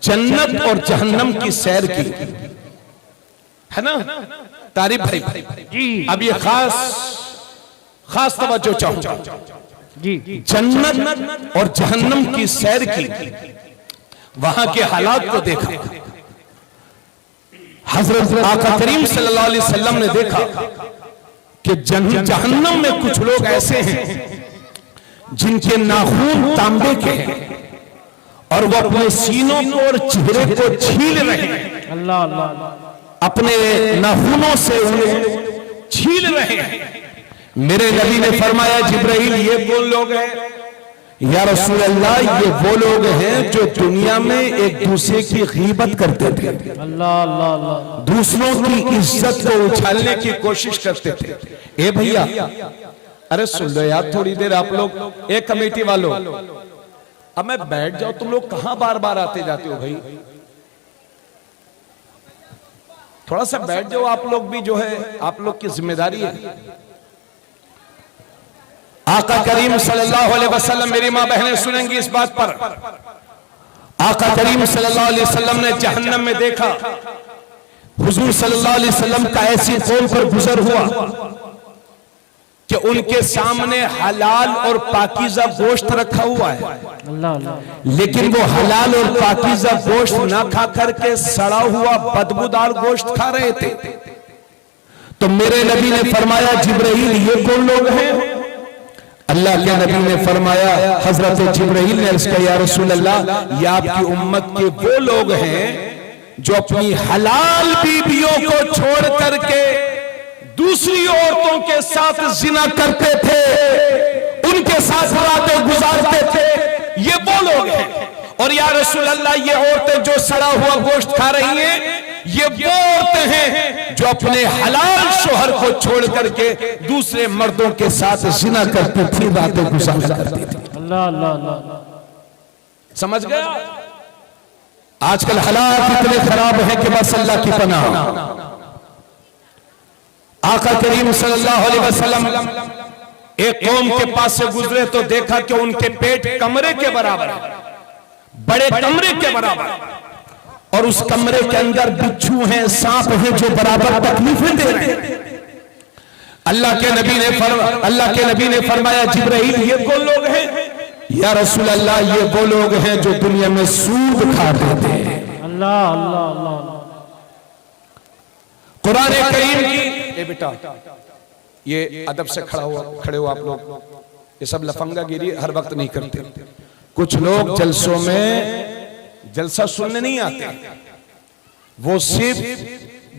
जन्नत और जहन्नम की सैर की, है ना तारीफ भाई जी। अब ये खास तवज्जो चाहूंगा जी। जन्नत और जहन्नम की सैर की, वहां के हालात को देखा। हजरत आका करीम सल्लल्लाहु अलैहि वसल्लम ने देखा कि जहन्नम में कुछ लोग ऐसे हैं जिनके नाखून तांबे के हैं और वो अपने सीनों को और चेहरे को छील रहे हैं। अल्लाह अल्लाह। अपने नाखूनों से उन्हें छील रहे हैं। मेरे नबी ने फरमाया जिब्राइल ये वो लोग हैं या रसूल अल्लाह, ये वो लोग हैं जो दुनिया में एक दूसरे की गीबत करते थे, अल्लाह अल्लाह अल्लाह। दूसरों की इज्जत को उछालने की कोशिश करते थे। ए भैया, अरे सुन लो यार थोड़ी देर आप लोग। एक कमेटी वालों, अब मैं बैठ जाओ, तुम लोग कहां बार बार आते जाते हो भाई? थोड़ा सा बैठ जाओ आप लोग भी, जो है आप लोग की जिम्मेदारी है। आका करीम सल्लल्लाहु अलैहि वसल्लम, मेरी मां बहनें सुनेंगी इस बात पर, आका करीम सल्लल्लाहु अलैहि वसल्लम ने जहन्नम में देखा। हुजूर सल्लल्लाहु अलैहि वसल्लम का ऐसी कौम पर गुजर हुआ कि उनके सामने हलाल और पाकीज़ा गोश्त रखा हुआ है, अल्लाह अल्लाह। लेकिन वो हलाल और पाकीज़ा गोश्त ना खा करके सड़ा हुआ बदबूदार गोश्त खा रहे थे। तो मेरे नबी ने फरमाया जिब्राइल ये कौन लोग हैं? अल्लाह के नबी ने फरमाया, हजरत जिब्राइल ने इसका या रसूल अल्लाह, ये आपकी उम्मत के वो लोग हैं जो अपनी हलाल बीवियों को छोड़ करके दूसरी औरतों के साथ जिना करते थे, उनके साथ रातें गुजारते थे। ये वो लोग हैं। और या रसूल अल्लाह, ये औरतें जो सड़ा हुआ गोश्त खा रही हैं, ये वो औरतें हैं जो अपने हलाल शोहर को छोड़ करके दूसरे मर्दों के साथ जिना करती थी, रातें गुजारा करती थी। अल्लाह अल्लाह अल्लाह। समझ गया? आजकल हालात इतने खराब हैं कि बस अल्लाह की पनाह। आका करीम सल्लल्लाहु अलैहि वसल्लम एक कौम के पास से गुजरे तो देखा कि उनके पेट कमरे के बराबर है, बड़े कमरे के बराबर, और उस कमरे के अंदर बिच्छू हैं, सांप हैं जो बराबर तकलीफें दे रहे हैं। अल्लाह के नबी ने फरमाया जिब्राइल ये कौन लोग हैं? या रसूल अल्लाह, ये वो लोग हैं जो दुनिया में सूद खाते थे। अल्लाह अल्लाह अल्लाह। कुरान करीम की, ए बेटा ये अदब से खड़े हो आप लोग, ये सब लफंगागिरी हर वक्त नहीं करते। कुछ लोग जलसों में जलसा सुनने नहीं आते, वो सिर्फ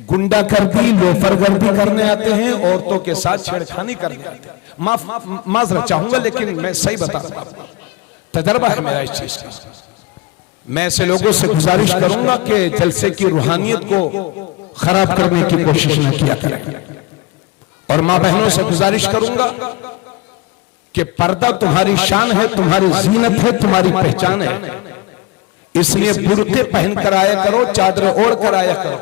गुंडागर्दी लोफरगर्दी करने आते हैं, औरतों के साथ छेड़खानी करने आते हैं। माजरत चाहूंगा लेकिन मैं सही बता रहा हूं, तजर्बा है मेरा इस चीज का। मैं ऐसे लोगों से गुजारिश करूंगा कि जलसे की रूहानियत को खराब करने की कोशिश न किया करें। और मां बहनों से गुजारिश करूंगा कि पर्दा तुम्हारी शान है, तुम्हारी जीनत है, तुम्हारी पहचान है, इसलिए बुर्के पहन कर आया करो, चादर ओढ़ कर आया करो।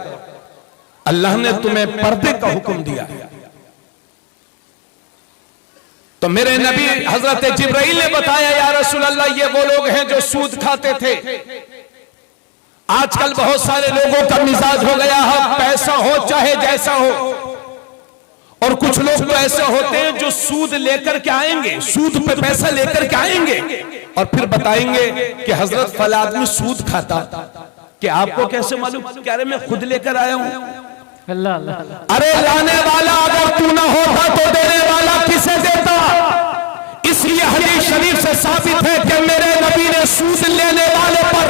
अल्लाह ने तुम्हें पर्दे का हुक्म दिया। तो मेरे नबी हजरत जिब्राइल ने बताया, या रसूल अल्लाह, ये वो लोग हैं जो सूद खाते थे। आजकल बहुत सारे लोगों का मिजाज हो गया है, पैसा हो चाहे जैसा हो, और कुछ लोग तो ऐसे होते हैं जो सूद लेकर के आएंगे, सूद पे पैसा लेकर के आएंगे और फिर बताएंगे कि हजरत फला आदमी सूद खाता। कि आपको कैसे मालूम? कह रहे मैं खुद लेकर आया हूं। अल्लाह अल्लाह। अरे लाने वाला अगर तू ना होता तो देने वाला किसे देता? इसलिए हदीस शरीफ से साबित है कि मेरे नबी ने सूद लेने वाले पर,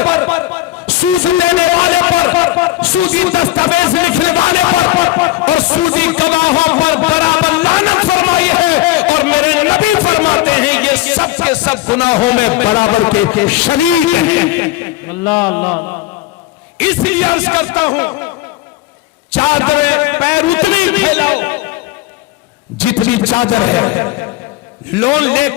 सूद लेने वाले पर, सूदी दस्तावेज लिखने वाले पर और सूदी गवाहों पर बराबर लानत फरमाई है। और मेरे नबी फरमाते हैं ये सब के सब गुनाहों में बराबर के शरीक हैं। अल्लाह अल्लाह। इसलिए अर्ज करता हूं, चादर पैर उतनी फैलाओ जितनी चादर है। लोन लेकर